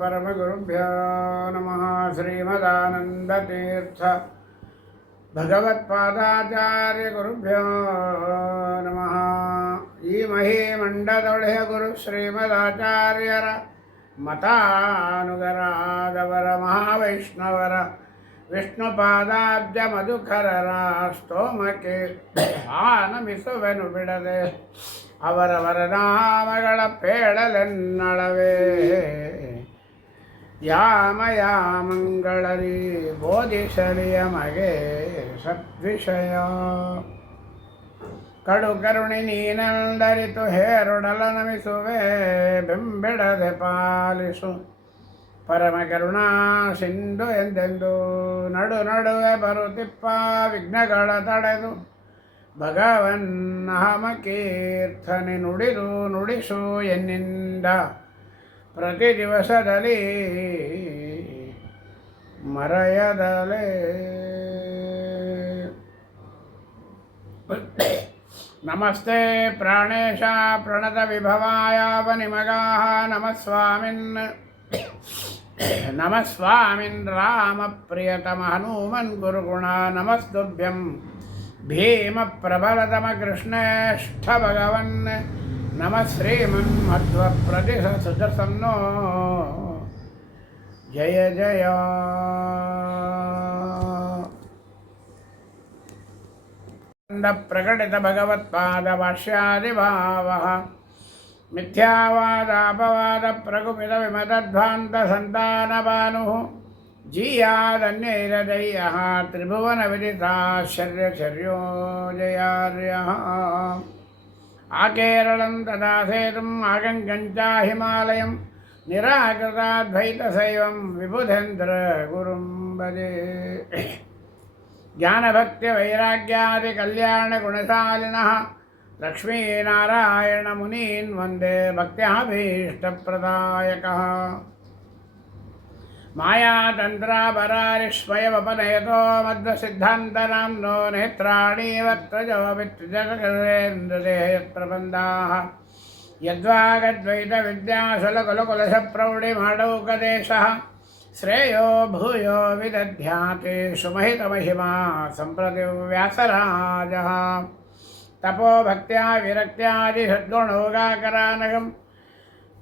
परमगुरुभ्यो नमः। श्रीमदानन्दतीर्थ भगवत्पादाचार्यगुरुभ्यो नमः। ಈ ಮಹಿಮಂಡದೊಳೆಯ ಗುರು ಶ್ರೀಮದಾಚಾರ್ಯರ ಮತಾನುಗರಾದವರ ಮಹಾವೈಷ್ಣವರ ವಿಷ್ಣುಪಾದಾಬ್ಜ ಮಧುಕರರ ಸ್ತೋಮಕ್ಕೆ ಆನಮಿಸುವೆನು ಬಿಡದೆ ಅವರವರ ನಾಮಗಳ ಪೇಳಲೆನ್ನಳವೇ. ಯಾಮಯಾಮಂಗಳರಿ ಬೋಧಿಸಲಿಯ ಮಗೆ ಸದ್ವಿಷಯ ಕಡು ಕರುಣಿ ನೀನಂದರಿತು ಹೇರುಡಲ ನಮಿಸುವೆ ಬೆಂಬಿಡದೆ ಪಾಲಿಸು ಪರಮ ಕರುಣಾ ಸಿಂಧು ಎಂದೆಂದು ನಡು ನಡುವೆ ಬರುತ್ತಿಪ್ಪ ವಿಘ್ನಗಳ ತಡೆದು ಭಗವನ್ನಾಮ ಕೀರ್ತನೆ ನುಡಿದು ನುಡಿಸು ಎನ್ನಿಂದ ಪ್ರತಿ ದಿವಸದಲ್ಲಿ ಮರೆಯದಲೇ. ನಮಸ್ತೆ ಪ್ರಾಣೇಶ ಪ್ರಣತ ವಿಭವಾಯ ವನಿಮಗಾಃ ನಮಃ ಸ್ವಾಮಿನ್ ರಾಮ ಪ್ರಿಯತಮ ಹನುಮನ್ ಗುರುಗುಣ ನಮಸ್ತುಭ್ಯಂ ಭೀಮ ಪ್ರಬಲತಮ ಕೃಷ್ಣೇಷ್ಠ ಭಗವನ್ ನಮಃ ಶ್ರೀಮನ್ ಮಧ್ವ ಪ್ರತಿಶ ಸುಜಸನ್ನೋ ಜಯ ಜಯ. ಪ್ರಕಟಿತ ಭಗವತ್ಪಾದ ಭಾಷ್ಯಾದಿಭಾವಃ ಮಿಥ್ಯಾವಾದಾಪವಾದ ಪ್ರಗುಪಿತ ವಿಮತಧ್ವಾಂತ ಸಂತಾನಭಾನುಃ ಜೀಯಾದನ್ಯೈರದಯ್ಯಃ ತ್ರಿಭುವನ ವಿದಿತಾಶ್ಚರ್ಯಚರ್ಯೋ ಜಯಾರ್ಯಃ. ಆಕೇರಳಂ ತದಾ ಸೇತುಂ ಆಗಂಗಂಚ ಹಿಮಾಲಯಂ ನಿರಾಕೃತಾದ್ವೈತಸೈವಂ ವಿಬುಧೇಂದ್ರ ಗುರುಂ ಭಜೆ. ಜ್ಞಾನಭಕ್ತಿ ವೈರಾಗ್ಯಾದಿ ಕಲ್ಯಾಣ ಗುಣಶಾಲಿನಃ ಲಕ್ಷ್ಮೀನಾರಾಯಣ ಮುನೀನ್ ವಂದೇ ಭಕ್ತ್ಯಾಭೀಷ್ಟಪ್ರದಾಯಕಃ. ಮಾಯಾತಂತ್ರಾಪರಾರಿಷ್ವಯವಪನಯತೋ ಮಧ್ವಸಿದ್ಧಾಂತನಾಮ್ನೋ ನೇತ್ರಾಣಿ ವಕ್ತ್ರಜೋ ವಿತ್ರಜಗರೇಂದ್ರದೇಹಯತ್ಪ್ರಬಂಧಾಃ ಯದ್ವಾಗದ್ವೈತ ವಿದ್ಯಾಸುಲಕುಲಕುಲಶಪ್ರೌಢಿಮಾಡೌಕದೇಶಃ ಶ್ರೇಯೋ ಭೂಯೋ ವಿದಧ್ಯಾತೆ ಸುಮಹಿತಮಹಿಮಾ ಸಂಪ್ರತಿ ವ್ಯಾಸರಾಜಃ. ತಪೋ ಭಕ್ತ್ಯಾ ವಿರಕ್ತ್ಯಾದಿ ಸದ್ಗುಣೋಗಾಕರಾನಗಂ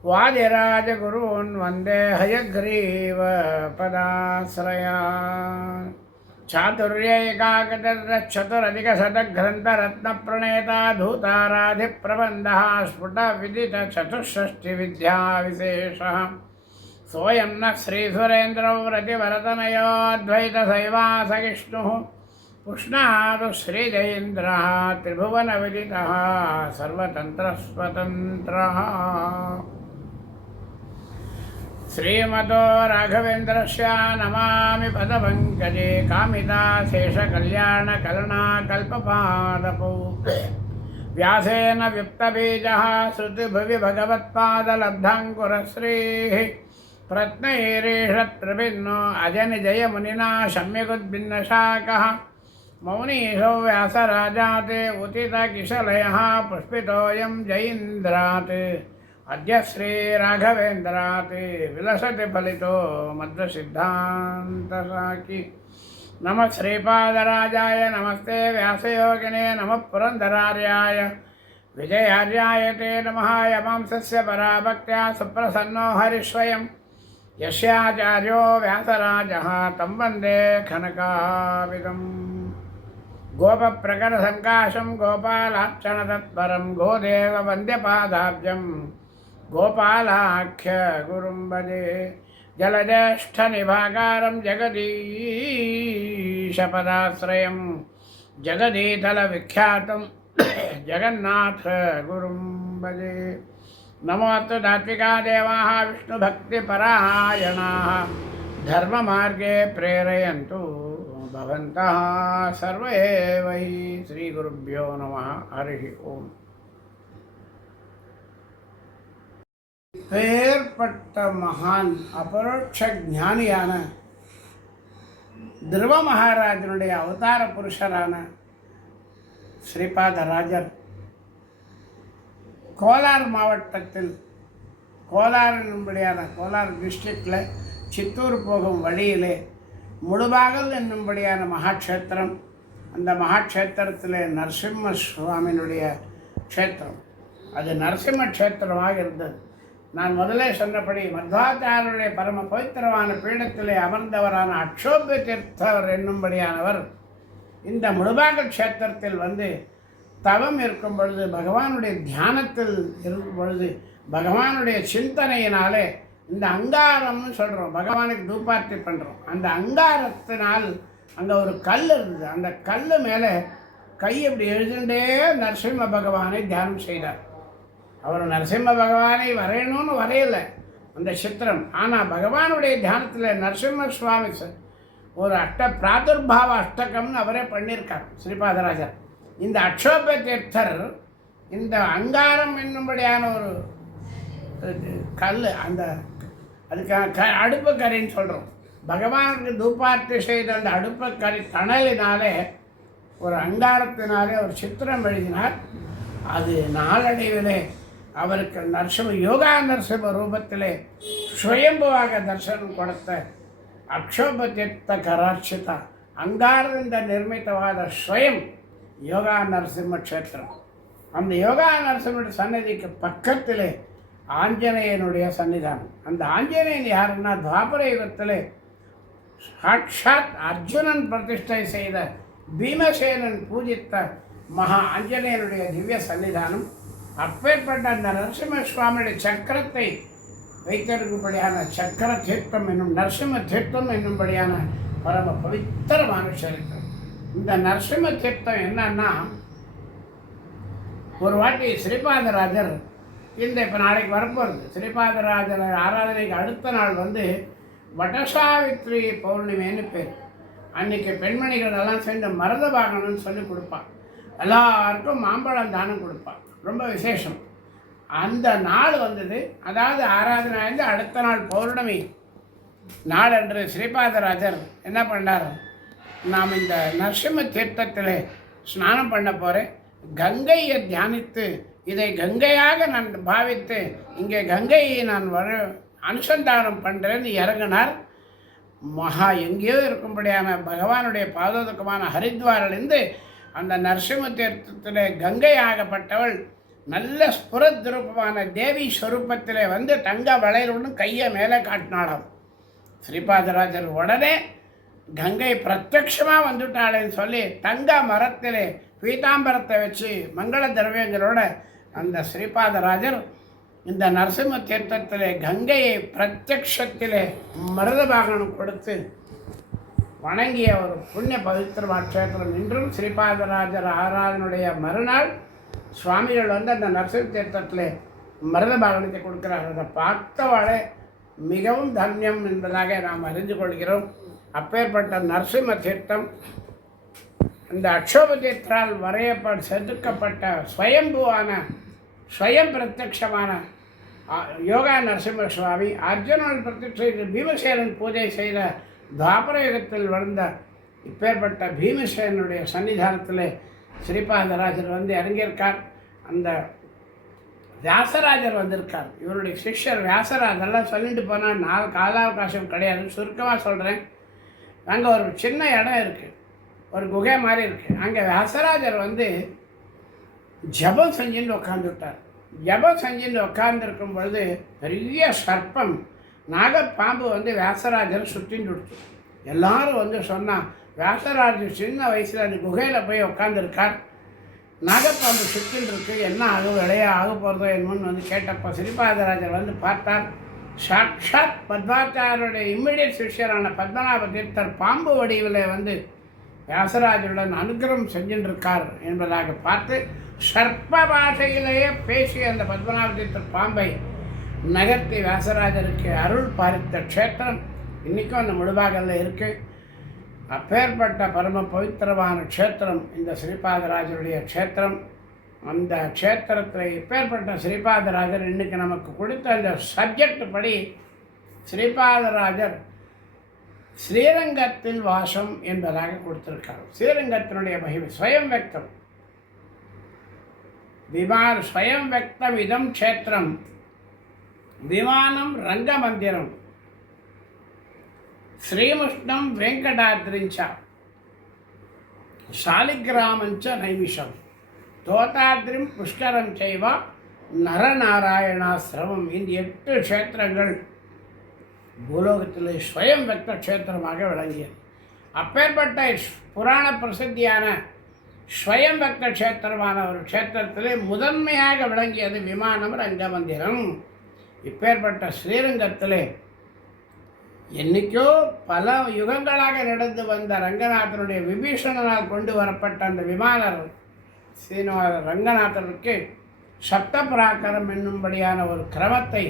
ವಾದಿರಾಜಗುರೂನ್ ವಂದೇ ಹಯಗ್ರೀವ ಪದಾಶ್ರಯಾನ್. ಚಾತುರ್ಯೈಕಾಕಚತುರಧಿಕಶತಗ್ರಂಥರತ್ನಪ್ರಣೇತಾ ಧೂತಾರಾಧಿಪ್ರಬಂಧಃ ಸ್ಫುಟ ವಿದಿತ ಚತುಷ್ಷಷ್ಟಿವಿದ್ಯಾವಿಶೇಷಃ. ಸೋಯಂ ನ ಶ್ರೀಸುರೇಂದ್ರೌ ರತಿವರತನಯೋ ಅದ್ವೈತಸೈವಾಸಗಿಷ್ಣುಃ ಪುಷ್ಣಾದು ಶ್ರೀಜಯೇಂದ್ರಃ ತ್ರಿಭುವನವಿದಿತಃ ಸರ್ವತಂತ್ರಸ್ವತಂತ್ರಃ. ಶ್ರೀಮತೋ ರಾಘವೇಂದ್ರಸ್ಯ ನಮಾಮಿ ಪದಪಂಕಜೇ ಕಾಮಿತಾಶೇಷಕಲ್ಯಾಣಕಲನಾಕಲ್ಪಪಾದಪೌ. ವ್ಯಾಸೇನ ವ್ಯುಕ್ತಬೀಜಃ ಶ್ರುತಿಭುವಿ ಭಗವತ್ಪಾದಲಬ್ಧಾಂಕುರಶ್ರೀಃ ಪ್ರತ್ನೈರೀಷತ್ಪ್ರಭಿನ್ನೋ ಅಜನಿಜಯಮುನಿನಾ ಶಮ್ಯಗುದ್ಭಿನ್ನಶಾಖಃ. ಮೌನೀಶೋ ವ್ಯಾಸರಾಜಾತ್ ಉದಿತಕಿಶಲಯಃ ಪುಷ್ಪಿತೋऽಯಂ ಜಯೀಂದ್ರಾತ್ ಅದ್ಯ ಶ್ರೀರಾಘವೇಂದ್ರಾತ್ ವಿಲಸತಿ ಫಲಿತೋ ಮಧ್ವಸಿದ್ಧಾಂತಸಾಕಿ. ನಮಃ ಶ್ರೀಪಾದರಾಜಾಯ ನಮಸ್ತೆ ವ್ಯಾಸಯೋಗಿನೇ ನಮಃ ಪುರಂದರಾರ್ಯಾಯ ವಿಜಯಾರ್ಯಾಯ ತೇ ನಮಃ. ಯಮಾಂಸಸ್ಯ ಪರಾಭಕ್ತ್ಯಾ ಸುಪ್ರಸನ್ನೋ ಹರಿಸ್ವಯಂ ಯಸ್ಯಾಚಾರ್ಯೋ ವ್ಯಾಸರಾಜಃ तं ವಂದೇ ಖನಕಾವಿದಂ. ಗೋಪಪ್ರಕರಸಂಕಾಶಂ ಗೋಪಾಲಾರ್ಚನತತ್ಪರಂ ಗೋದೇವ ವಂದ್ಯಪಾದಾಬ್ಜಂ ಗೋಪಾಲಾಖ್ಯ ಗುರುಂ ಭಜೆ. ಜಲಜ್ಯೇಷ್ಠನಿಭಾಕಾರಂ ಜಗದೀಶಪದಾಶ್ರಯಂ ಜಗದೀತಲವಿಖ್ಯಾತಂ ಜಗನ್ನಾಥ ಗುರುಂ ಭಜೆ. ನಮೋऽस्तु ತಾತ್ವಿಕಾ ದೇವಾಃ ವಿಷ್ಣುಭಕ್ತಿಪರಾಯಣಾಃ ಧರ್ಮಮಾರ್ಗೇ ಪ್ರೇರಯन्तु ಭವಂತಃ ಸರ್ವ ಏವ ಹಿ. ಶ್ರೀಗುರುಭ್ಯೋ ನಮಃ. ಹರಿ ಓಂ. பெயர்பட்ட மகான் அபரோட்ச ஞானியான துருவ மகாராஜனுடைய அவதார புருஷரான ஸ்ரீபாதராஜர் கோலார் மாவட்டத்தில் கோலார் என்னும்படியான கோலார் டிஸ்ட்ரிக்டில் சித்தூர் போகும் வழியிலே முழுபாகல் என்னும்படியான மகாக்ஷேத்திரம். அந்த மகாக்ஷேத்திரத்தில் நரசிம்ம சுவாமியினுடைய க்ஷேத்திரம், அது நரசிம்ம க்ஷேத்திரமாக இருந்தது. நான் முதலே சொன்னபடி மத்வாச்சாரியருடைய பரம பவித்திரமான பீடத்திலே அமர்ந்தவரான அக்ஷோபிய தீர்த்தர் என்னும்படியானவர் இந்த முழுபாகல் க்ஷேத்திரத்தில் வந்து தவம் இருக்கும் பொழுது, பகவானுடைய தியானத்தில் இருக்கும் பொழுது, பகவானுடைய சிந்தனையினாலே இந்த அங்காரம்னு சொல்கிறோம், பகவானுக்கு தூபார்த்தி பண்ணுறோம். அந்த அங்காரத்தினால் அங்கே ஒரு கல் இருந்தது. அந்த கல் மேலே கை இப்படி எழுதுண்டே நரசிம்ம பகவானை தியானம் செய்தார். அவர் நரசிம்ம பகவானை வரையணும்னு வரையலை அந்த சித்திரம். ஆனால் பகவானுடைய தியானத்தில் நரசிம்ம சுவாமி ஒரு பிராதுர்பாவ அஷ்டகம்னு அவரே பண்ணியிருக்கார் ஸ்ரீபாதராஜர். இந்த அக்ஷோபிய தீர்த்தர் இந்த அங்காரம் என்னும்படியான ஒரு கல், அந்த அதுக்கான அடுப்பு கறின்னு சொல்கிறோம், பகவானுக்கு தூபார்த்தி செய்த அந்த அடுப்பு கறி தணலினாலே ஒரு அங்காரத்தினாலே ஒரு சித்திரம் எழுதினார். அது நாளடைவிலே அவருக்கு நரசிம்ம யோகா நரசிம்ம ரூபத்திலே சுயம்புவாக தரிசனம் கொடுத்த ಅಕ್ಷೋಭ್ಯತ್ಯಕ್ತ ಕರಾರ್ಚಿತ ಅಂಗಾರದಿಂದ ನಿರ್ಮಿತವಾದ ಸ್ವಯಂ ಯೋಗಾ ನರಸಿಂಹ ಕ್ಷೇತ್ರ. அந்த யோகா நரசிம்மனுடைய சன்னதிக்கு பக்கத்திலே ஆஞ்சநேயனுடைய சன்னிதானம். அந்த ஆஞ்சநேயன் யாருன்னா துவாபர யுகத்திலே சாட்சாத் அர்ஜுனன் பிரதிஷ்டை செய்த பீமசேனன் பூஜித்த மகா ஆஞ்சநேயனுடைய திவ்ய சன்னிதானம். அப்பேற்பட்ட அந்த நரசிம்ம சுவாமியுடைய சக்கரத்தை வைத்திருக்கும்படியான சக்கர தீர்த்தம் என்னும் நரசிம்ம தீர்த்தம் என்னும்படியான பரம பவித்திரமான சரித்திரம். இந்த நரசிம்ம தீர்த்தம் என்னன்னா, ஒரு வாட்டி ஸ்ரீபாதராஜர் இப்போ நாளைக்கு வரப்போகிறது, ஸ்ரீபாதராஜர் ஆராதனைக்கு அடுத்த நாள் வந்து வட்டசாவித்ரி பௌர்ணமின்னு பேர். அன்றைக்கி பெண்மணிகள் எல்லாம் சேர்ந்து மருத வாங்கணும்னு சொல்லி கொடுப்பான். எல்லாருக்கும் மாம்பழம் தானம் கொடுப்பான், ரொம்ப விசேஷம். அந்த நாள் வந்தது, அதாவது ஆராதனை வந்து அடுத்த நாள் பௌர்ணமி நாளன்று ஸ்ரீபாதராஜர் என்ன பண்ணார், நாம் இந்த நரசிம்ம தீர்த்தத்தில் ஸ்நானம் பண்ண போகிறேன், கங்கையை தியானித்து இதை கங்கையாக நான் பாவித்து இங்கே கங்கையை நான் அனுசந்தானம் பண்ணுறேன்னு இறங்கினார். மகா எங்கேயோ இருக்கும்படியான பகவானுடைய பாதோதகமான ஹரித்வாரிலிருந்து அந்த நரசிம்ம தீர்த்தத்தில் கங்கையாகப்பட்டவள் நல்ல ஸ்புரத்ரூபமான தேவி ஸ்வரூபத்தில் வந்து தங்க வளையலுன்னு கையை மேலே காட்டினாளாம். ஸ்ரீபாதராஜர் உடனே கங்கை பிரத்யட்சமாக வந்துட்டாளேன்னு சொல்லி தங்க மரத்திலே பீதாம்பரத்தை வச்சு மங்கள திரவியங்களோட அந்த ஸ்ரீபாதராஜர் இந்த நரசிம்ம தீர்த்தத்திலே கங்கையை பிரத்யக்ஷத்திலே மருதபாகனம் கொடுத்து வணங்கிய ஒரு புண்ணிய பவித்திர க்ஷேத்திரம். இன்றும் ஸ்ரீபாதராஜர் ஆராதனுடைய மறுநாள் சுவாமிகள் வந்து அந்த நரசிம்ம தீர்த்தத்தில் மருதபாகனத்தை கொடுக்கிறார். அதை பார்த்தவாளே மிகவும் தன்யம் என்பதாக நாம் அறிந்து கொள்கிறோம். அப்பேற்பட்ட நரசிம்ம தீர்த்தம் இந்த அக்ஷோப தீர்த்தால் செதுக்கப்பட்ட ஸ்வயம்புவான ஸ்வயம் பிரத்யக்ஷமான யோகா நரசிம்ம சுவாமி அர்ஜுனன் பிரத்யக்ஷ பீமசேனன் பூஜை செய்த துவாபர யுகத்தில் வளர்ந்த இப்பேற்பட்ட பீமசேனுடைய சன்னிதானத்தில் ஸ்ரீபாதராஜர் வந்து இறங்கியிருக்கார். அந்த வியாசராஜர் வந்திருக்கார், இவருடைய சிஷ்யர் வியாசராஜெல்லாம் சொல்லிட்டு போனால் 4 காலாவகாசம் கிடையாது, சுருக்கமாக சொல்கிறேன். அங்கே ஒரு சின்ன இடம் இருக்குது, ஒரு குகை மாதிரி இருக்குது. அங்கே வியாசராஜர் வந்து ஜபம் செஞ்சுட்டு உட்காந்துவிட்டார். ஜபம் செஞ்சுட்டு உட்காந்துருக்கும் பொழுது பெரிய சர்ப்பம் நாகப்பாம்பு வந்து வியாசராஜரை சுற்றின்னு விடுச்சு. எல்லாரும் வந்து சொன்னால் வியாசராஜர் சின்ன வயசில் அந்த குகையில் போய் உட்காந்துருக்கார், நாகப்பாம்பு சுற்றின்னு இருக்கு, என்ன ஆகும் விளையாக ஆக போகிறதோ என்னன்னு வந்து கேட்டப்போ ஸ்ரீபாதராஜர் வந்து பார்த்தார். சாட்சாத் பத்மாச்சாரியருடைய இம்மிடியட் சிஷ்யரான பத்மநாப தீர்த்தர் பாம்பு வடிவில் வந்து வியாசராஜருடன் அனுகிரகம் செஞ்சுருக்கார் என்பதாக பார்த்து சர்ப்ப பாஷையிலேயே பேசி அந்த பத்மநாப தீர்த்தர் பாம்பை நகர்த்தி வியாசராஜருக்கு அருள் பாரித்த க்ஷேத்திரம் இன்றைக்கும் அந்த முழுபாகலில் இருக்குது. அப்பேற்பட்ட பரம பவித்திரமான க்ஷேத்திரம் இந்த ஸ்ரீபாதராஜருடைய க்ஷேத்திரம். அந்த க்ஷேத்திரத்தில் இப்பேற்பட்ட ஸ்ரீபாதராஜர் இன்றைக்கி நமக்கு கொடுத்த அந்த சப்ஜெக்ட் படி ஸ்ரீபாதராஜர் ஸ்ரீரங்கத்தில் வாசம் என்பதாக கொடுத்திருக்கார். ஸ்ரீரங்கத்தினுடைய மகிமை ஸ்வயம் வெக்தம் ஸ்வயம் வெக்தம் இதம் க்ஷேத்திரம் விமானம் రంగమందిరం, శ్రీముష్ణం వెంకటాద్రించ, శాలిగ్రామంచ నైమిషం, தோதாத்ரிம் புஷ்கரம் செய்வா நரநாராயணாசிரமம். இந்த 8 க்ஷேத்திரங்கள் பூலோகத்தில் ஸ்வயம் வெக்த க்ஷேத்திரமாக விளங்கியது. அப்பேற்பட்ட புராண பிரசித்தியான ஸ்வயம் வெக்த க்ஷேத்திரமான ஒரு க்ஷேத்திரத்திலே முதன்மையாக விளங்கியது விமானம் ரங்கமந்திரம். இப்பேற்பட்ட ஸ்ரீரங்கத்திலே என்றைக்கோ பல யுகங்களாக நடந்து வந்த ரங்கநாதனுடைய விபீஷணனால் கொண்டு வரப்பட்ட அந்த விமானர் ஸ்ரீனிவாச ரங்கநாதனுக்கு சப்த பிராகாரம் என்னும்படியான ஒரு கிரமத்தை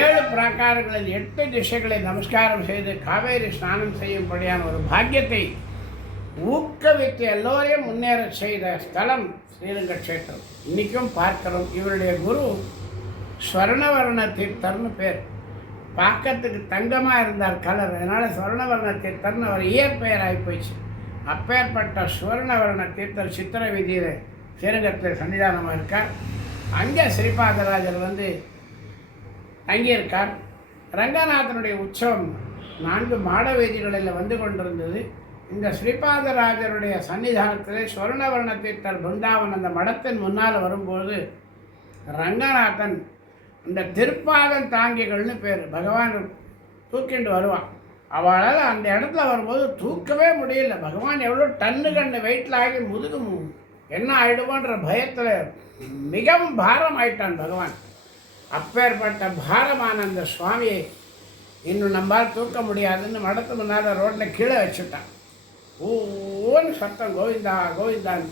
7 பிராகாரங்களில் 8 திசைகளை நமஸ்காரம் செய்து காவேரி ஸ்நானம் செய்யும்படியான ஒரு பாக்கியத்தை ஊக்குவித்து எல்லோரையும் முன்னேற செய்த ஸ்தலம் ஸ்ரீரங்க க்ஷேத்திரம். இன்றைக்கும் பார்க்கிறோம். இவருடைய குரு ஸ்வர்ணவர்ண தீர்த்தர்னு பேர். பார்க்கறதுக்கு தங்கமாக இருந்தார் கலர், அதனால் ஸ்வர்ணவர்ண தீர்த்தர்னு அவர் இயற்பெயர் ஆகி போயிடுச்சு. அப்பேற்பட்ட சுவர்ணவர்ண தீர்த்தர் சித்திர வீதியில் ஸ்ரீரங்கத்தில் சன்னிதானமாக இருக்கார். அங்கே ஸ்ரீபாதராஜர் தங்கியிருக்கார். ரங்கநாதனுடைய உற்சவம் 4 மாட வீதிகளில் வந்து கொண்டிருந்தது. இந்த ஸ்ரீபாதராஜருடைய சன்னிதானத்திலே சுவர்ணவர்ண தீர்த்தர் பிருந்தாவன் அந்த மடத்தின் முன்னால் வரும்போது ரங்கநாதன் இந்த திருப்பாதம் தாங்கிகள்னு பேர், பகவான் தூக்கிண்டு வருவான். அவளால் அந்த இடத்துல வரும்போது தூக்கவே முடியல. பகவான் எவ்வளோ டன்னு வெயிட்டில் ஆகி முதுகும் என்ன ஆகிடுமோன்ற பயத்தில் மிகவும் பாரம் ஆயிட்டான் பகவான். அப்பேற்பட்ட பாரமான அந்த சுவாமியை இன்னும் நம்மால் தூக்க முடியாதுன்னு மடத்து முன்னால் ரோட்டில் கீழே வச்சுட்டான். ஓன்னு சத்தம், கோவிந்தா கோவிந்தான்.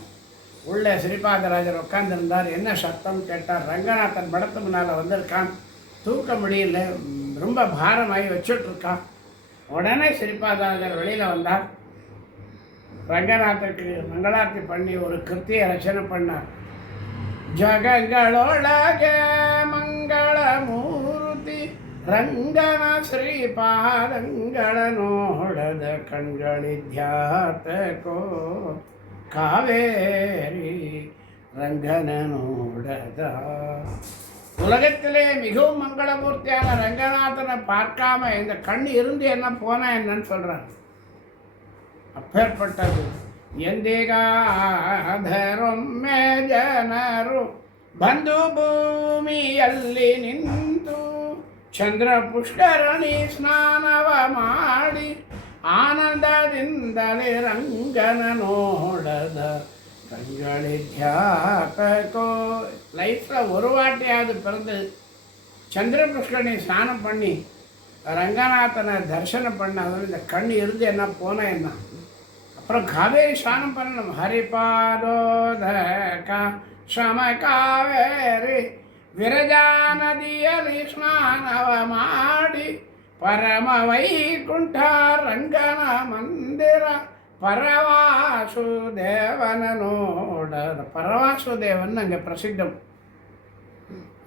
உள்ளே ஸ்ரீபாதராஜர் உட்காந்துருந்தார். என்ன சத்தம் கேட்டார். ரங்கநாதன் மடத்து முன்னால் வந்திருக்கான், தூக்க முடியல, ரொம்ப பாரமாகி வச்சுட்ருக்கான். உடனே ஸ்ரீபாதராஜர் வெளியில் வந்தார். ரங்கநாதருக்கு மங்களார்த்தி பண்ணி ஒரு கிருத்தியை ரச்சனை பண்ணார். ஜகங்களொಳಗೆ ಮಂಗಳಮೂರ್ತಿ ರಂಗನ ಶ್ರೀಪಾದಂಗಳ ನೋಡದ ಕಣ್ಗಳಿದ್ಯಾತಕೋ காவேரி ரங்கன நோடத. உலகத்திலே மிகவும் மங்களமூர்த்தியான ரங்கநாதனை பார்க்காம இந்த கண் இருந்து என்ன போனா என்னன்னு சொல்கிறார். அப்பேற்பட்டது ಎಂದಿಗಾದರೊಮ್ಮೆ ಜನರು ಬಂದು ಭೂಮಿಯಲ್ಲಿ ನಿಂತು ಚಂದ್ರ ಪುಷ್ಕರಣಿ ಸ್ನಾನವ ಮಾಡಿ ಆನಂದದಿಂದಲೇ ರಂಗನ ನೋಡದ கண்களித்யாத்தோ. லைஃப்பில் ஒரு வாட்டியாவது பிறந்து சந்திர புஷ்கரணி ஸ்நானம் பண்ணி ரங்கநாதனை தரிசனம் பண்ணாலும் இந்த கண் இருந்து என்ன போனால் என்ன. அப்புறம் காவேரி ஸ்நானம் பண்ணணும். ஹரிபாதோதக ಶ್ರಮ ಕಾವೇರಿ ವಿರಜಾ ನದಿಯಲ್ಲಿ ಸ್ನಾನವ ಮಾಡಿ ಪರಮ ವೈಕುಂಠ ರಂಗನ ಮಂದಿರ பரவாசுதேவன நோட. பரவாசுதேவன் அங்கே பிரசித்தம்.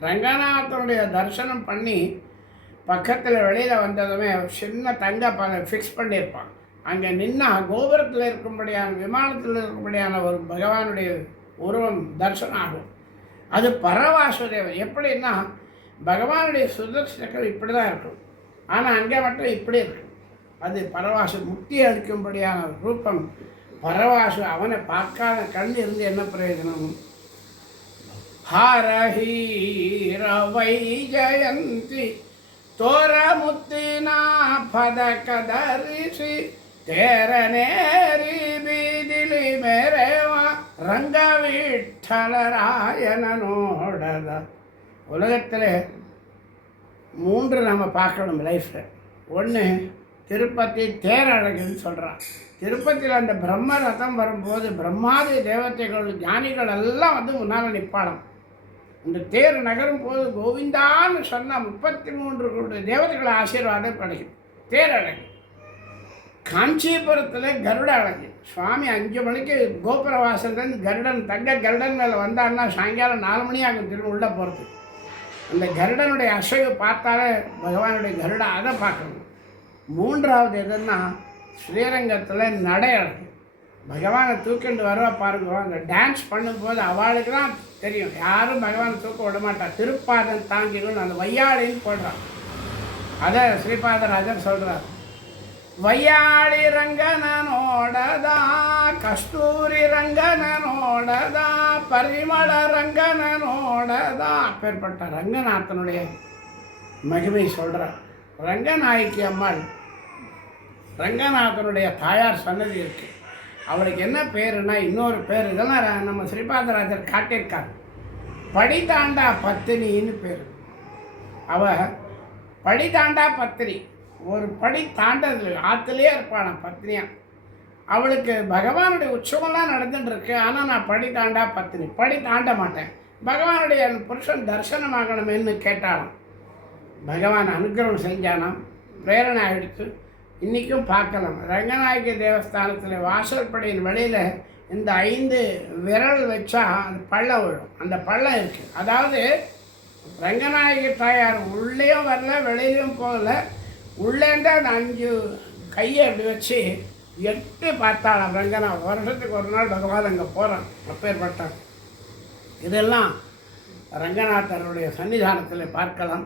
ரங்கநாதனுடைய தரிசனம் பண்ணி பக்கத்தில் வெளியில் வந்ததுமே சின்ன தங்க ஃபிக்ஸ் பண்ணியிருப்பான். அங்கே நின்னா கோபுரத்தில் இருக்கும்படியான விமானத்தில் இருக்கும்படியான ஒரு பகவானுடைய உருவம் தரிசனம் ஆகும். அது பரவாசுதேவன். எப்படின்னா பகவானுடைய சுதர்சனங்கள் இப்படி தான் இருக்கும், ஆனால் அங்கே மட்டும் இப்படி இருக்கும். அது பரவாசு, முக்தி அளிக்கும்படியான ரூபம் பரவாசு. அவனை பார்க்காத கண் இருந்து என்ன பிரயோஜனம். ஹரஹீர வைஜயந்தி தோர முத்தின பதಕ ಧರಿಸಿ தேரநேரி ಬೀದಿಲಿ ಮೇರೆವ ರಂಗ விட்டலராயன நோடத. உலகத்தில் 3 நம்ம பார்க்கணும் லைஃப்பில். ஒன்று திருப்பதி தேரழகுன்னு சொல்கிறான். திருப்பதியில் அந்த பிரம்ம ரதம் வரும்போது பிரம்மாதி தேவதைகள் ஞானிகள் எல்லாம் வந்து முன்னால் நிற்பாடம். இந்த தேர் நகரும் போது கோவிந்தான்னு சொன்னால் 33 தேவதைகள் ஆசீர்வாதம் கிடைக்கும். தேரழகு. காஞ்சிபுரத்தில் கருட அழகு. சுவாமி 5 மணிக்கு கோபுர வாசல்லேருந்து கருடன், தங்க கருடன் மேலே வந்தான்னா சாயங்காலம் 4 மணி ஆகும் திரும்ப உள்ளே போகிறது. அந்த கருடனுடைய அசைவு பார்த்தாலே பகவானுடைய கருடா, அதை பார்க்கணும். 3வது எதுன்னா ஸ்ரீரங்கத்தில் நடை அழகு. பகவானை தூக்கிட்டு வருவா பாருங்க. அந்த டான்ஸ் பண்ணும்போது அவளுக்கு தான் தெரியும், யாரும் பகவானை தூக்க விட மாட்டா. திருப்பாதம் தாங்கிடும் அந்த வையாளின்னு போடுறான். அதை ஸ்ரீபாதராஜர் சொல்கிறார். வையாளி ರಂಗನೋಡದ கஸ்தூரி ರಂಗನೋಡದ பரிமள ರಂಗನೋಡದ அப்பேற்பட்ட ரங்கநாதனுடைய மகிமை சொல்கிறார். ரங்கநாயகி அம்மாள் ரங்கநாதனுடைய தாயார் சன்னதி இருக்குது. அவளுக்கு என்ன பேருன்னா இன்னொரு பேர், இதெல்லாம் நம்ம ஸ்ரீபாதராஜர் காட்டியிருக்கார். படிதாண்டா பத்தினின்னு பேர். அவள் படிதாண்டா பத்தினி, ஒரு படி தாண்டது ஆற்றுலேயே இருப்பாள் பத்னியாக. அவளுக்கு பகவானுடைய உற்சவம்லாம் நடந்துட்டுருக்கு. ஆனால் நான் படி தாண்டா பத்தினி, படி தாண்ட மாட்டேன். பகவானுடைய புருஷன் தரிசனமாகணும்னு கேட்டாலும் பகவான் அனுகிரகம் செஞ்சானாம். பிரேரணை ஆகிடுச்சு. இன்றைக்கும் பார்க்கலாம். ரங்கநாயகி தேவஸ்தானத்தில் வாசல்படியின் வெளியில் இந்த 5 விரல் வச்சா அந்த பள்ளம் விழும். அந்த பள்ளம் இருக்குது. அதாவது ரங்கநாயகி தாயார் உள்ளேயும் வரல, வெளியிலையும் போகல. உள்ளேருந்து அந்த 5 கையை அப்படி வச்சு 8 பார்த்தாளாம் ரங்கநாத். வருஷத்துக்கு ஒரு நாள் பகவான் அங்கே போகிறான். அப்பேற்பட்டார். இதெல்லாம் ரங்கநாதனுடைய சன்னிதானத்தில் பார்க்கலாம்.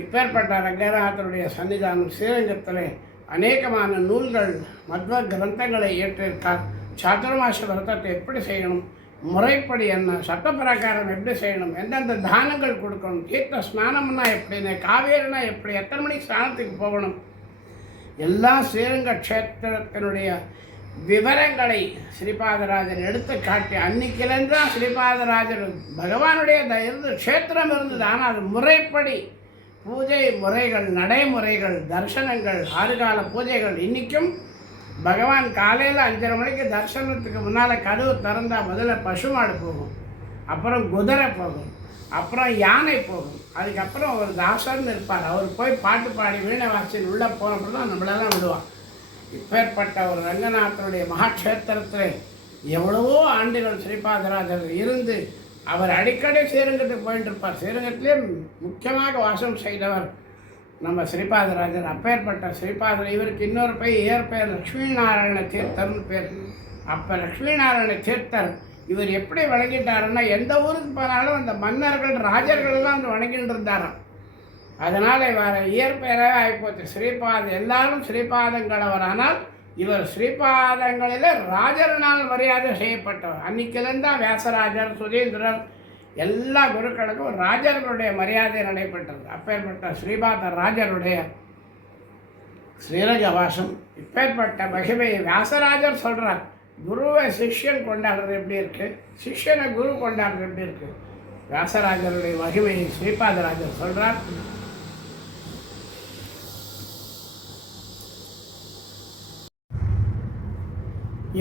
இப்பேற்பட்ட ரங்கநாதனுடைய சன்னிதானம் ஸ்ரீரங்கத்தில் அநேகமான நூல்கள், மத்வ கிரந்தங்களை ஏற்றிருக்கார். சாதுர்மாச விரதத்தை எப்படி செய்யணும், முறைப்படி என்ன, சட்ட பிரகாரம் எப்படி செய்யணும், எந்தெந்த தானங்கள் கொடுக்கணும், தீர்த்த ஸ்நானம்னா எப்படின்னு, காவேரினா எப்படி, எத்தனை மணிக்கு ஸ்நானத்துக்கு போகணும், எல்லா ஸ்ரீரங்க க்ஷேத்திரத்தினுடைய விவரங்களை ஸ்ரீபாதராஜர் எடுத்து காட்டி, அன்னைக்கிலேருந்து தான் ஸ்ரீபாதராஜர் பகவானுடைய இருந்து க்ஷேத்திரம் இருந்தது. ஆனால் அது முறைப்படி பூஜை முறைகள், நடைமுறைகள், தரிசனங்கள், 6 கால பூஜைகள். இன்றைக்கும் பகவான் காலையில் 5:30 மணிக்கு தரிசனத்துக்கு முன்னால் கதவு திறந்தால் முதல்ல பசுமாடு போகும், அப்புறம் குதிரை போகும், அப்புறம் யானை போகும், அதுக்கப்புறம் ஒரு தாசர்னு இருப்பார். அவர் போய் பாட்டு பாடி வீணை வாசின்னு உள்ளே போனப்போ தான் நம்மளெல்லாம் விடுவான். இப்பேற்பட்ட ஒரு ரங்கநாதனுடைய மகாட்சேத்திரத்தில் எவ்வளவோ ஆண்டுகள் ஸ்ரீபாதராஜர் இருந்து அவர் அடிக்கடி ஸ்ரீரங்கத்துக்கு போயிட்டு இருப்பார். ஸ்ரீரங்கத்திலே முக்கியமாக வாசம் செய்தவர் நம்ம ஸ்ரீபாதராஜர். அப்பேற்பட்ட ஸ்ரீபாதர் இவருக்கு இன்னொரு இயற்பெயர் லக்ஷ்மி நாராயண தீர்த்தர்னு பேர். அப்போ லக்ஷ்மி நாராயண தீர்த்தர் இவர் எப்படி வணங்கிட்டாருன்னா, எந்த ஊருக்கு போனாலும் அந்த மன்னர்கள் ராஜர்கள்லாம் வந்து வணங்கிட்டு இருந்தாராம். அதனால் இவர் இயற்பெயராக ஆகிப்போச்சு ஸ்ரீபாதம். எல்லாரும் ஸ்ரீபாதங்களவர். ஆனால் இவர் ஸ்ரீபாதங்களில் ராஜர்னால் மரியாதை செய்யப்பட்டவர். அன்னைக்கிலேருந்தான் வியாசராஜர், சுதீந்திரர் எல்லா குருக்களுக்கும் ராஜர்களுடைய மரியாதை நடைபெற்றது. அப்பேற்பட்ட ஸ்ரீபாத ராஜருடைய ஸ்ரீரங்க வாசம். இப்பேற்பட்ட மகிமையை வியாசராஜர் சொல்கிறார். குருவை சிஷ்யன் கொண்டாடுறது எப்படி இருக்குது, சிஷ்யனை குரு கொண்டாடுறது எப்படி இருக்குது. வியாசராஜருடைய மகிமையை ஸ்ரீபாதராஜர் சொல்கிறார்.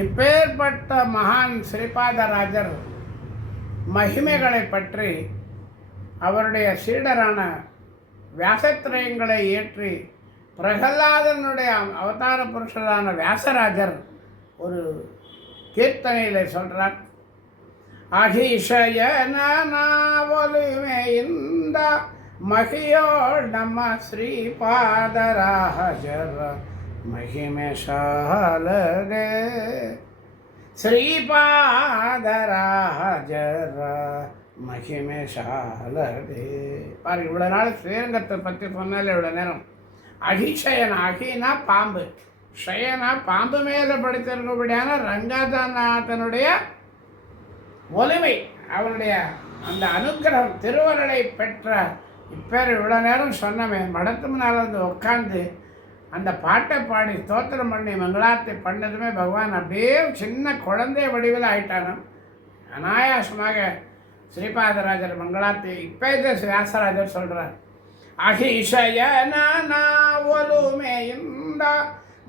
இப்பேற்பட்ட மகான் ஸ்ரீபாதராஜர் மகிமைகளை பற்றி அவருடைய சீடரான வியாசத்திரயங்களை ஏற்றி பிரகலாதனுடைய அவதார புருஷரான வியாசராஜர் ஒரு கீர்த்தனையில் சொல்கிறார். அகிஷயனொலுமே இந்த மகியோள் நம்ம ஸ்ரீபாதராஜர் மகிமே சாலதே ஸ்ரீபாதராஜர மகிமே சாலதே. பாரு, இவ்வளோ நாள் ஸ்ரீரங்கத்தை பற்றி சொன்னாலே இவ்வளோ நேரம். அகிஷயனா, அகினா பாம்பு, ஷயனா பாம்பு மேலே படுத்திருக்கபடியான ரங்கநாதனுடைய ஒலிமை, அவருடைய அந்த அனுக்கிரகம் திருவருளை பெற்ற இப்பேர் இவ்வளோ நேரம் சொன்னமே. மடத்து முன்னால் வந்து உட்காந்து அந்த பாட்டை பாடி ஸ்தோத்திரம் பண்ணி மங்களாத்தை பண்ணதுமே பகவான் அப்படியே சின்ன குழந்தை வடிவில் ஆயிட்டாராம். அனாயாசமாக ஸ்ரீபாதராஜர் மங்களாத்தை இப்போ இதை வியாசராஜர் சொல்கிறார். அகிஷயனொலுமே இந்த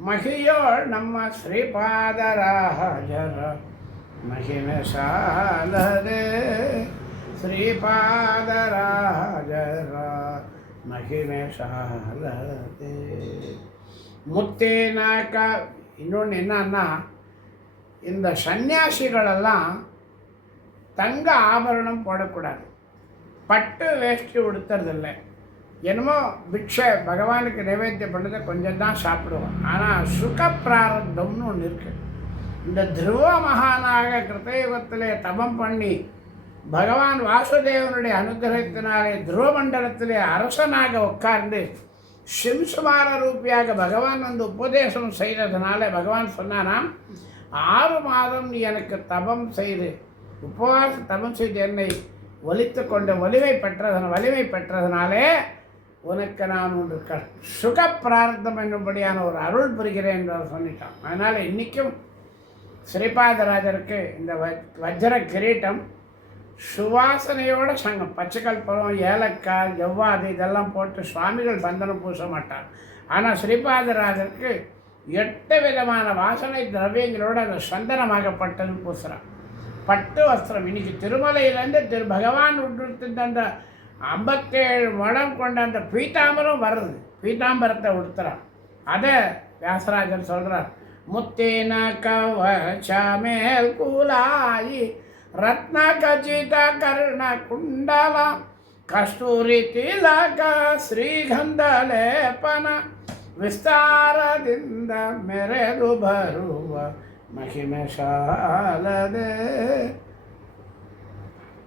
மகியோள் நம்ம ஸ்ரீபாதராஜர் மகிமே சாலதே ஸ்ரீபாதராஜர மகிமே சாலதே. முத்தேனாக்க இன்னொன்று என்னன்னா, இந்த சன்னியாசிகளெல்லாம் தங்க ஆபரணம் போடக்கூடாது, பட்டு வேஷ்டி உடுத்துறதில்லை. என்னமோ பிக்ஷை பகவானுக்கு நைவேத்தியம் பண்ணதை கொஞ்சம் தான் சாப்பிடுவோம். ஆனால் சுக பிராரப்தம்னு ஒன்று இருக்குது. இந்த துருவ மகானாக கிருத்தயுகத்திலே தபம் பண்ணி பகவான் வாசுதேவனுடைய அனுகிரகத்தினாலே துருவமண்டலத்திலே அரசனாக உட்கார்ந்து சிம்சுமார ரூபியாக பகவான் வந்து உபதேசம் செய்ததுனால பகவான் சொன்னானாம், 6 மாதம் நீ எனக்கு தபம் செய்து உபவாச தபம் செய்து என்னை ஒலித்து கொண்ட வலிமை பெற்றதுனாலே உனக்கு நான் ஒன்று சுக பிரார்த்தம் என்னும்படியான ஒரு அருள் புரிகிறேன் என்று சொல்லிட்டான். அதனால் இன்றைக்கும் ஸ்ரீபாதராஜருக்கு இந்த வஜ்ர கிரீட்டம் சுவாசனையோட சங்கம், பச்சைக்கற்பூரம், ஏலக்காய், ஜவ்வாது இதெல்லாம் போட்டு சுவாமிகள் சந்தனம் பூச மாட்டார். ஆனால் ஸ்ரீபாதராஜருக்கு 8 விதமான வாசனை திரவியங்களோடு அந்த சந்தனமாகப்பட்டது பூசுகிறான். பட்டு வஸ்திரம் இன்னைக்கு திருமலையிலேருந்து பகவான் உடுத்திருந்த அந்த 57 மடம் கொண்ட அந்த பீதாம்பரம் வருது. பீதாம்பரத்தை உடுத்துறான். அதை வியாசராஜர் சொல்கிறார், முத்தேன கவச்சமேல் கூலாயி ரத்ன கச்சித கர்ண குண்டಲ ಕಸ್ತೂರಿ ತಿಲಕ ಶ್ರೀಗಂಧ ಲೇಪನ ವಿಸ್ತಾರದಿಂದ ಮೆರೆದು ಬರುವ மகிமை சாலதே.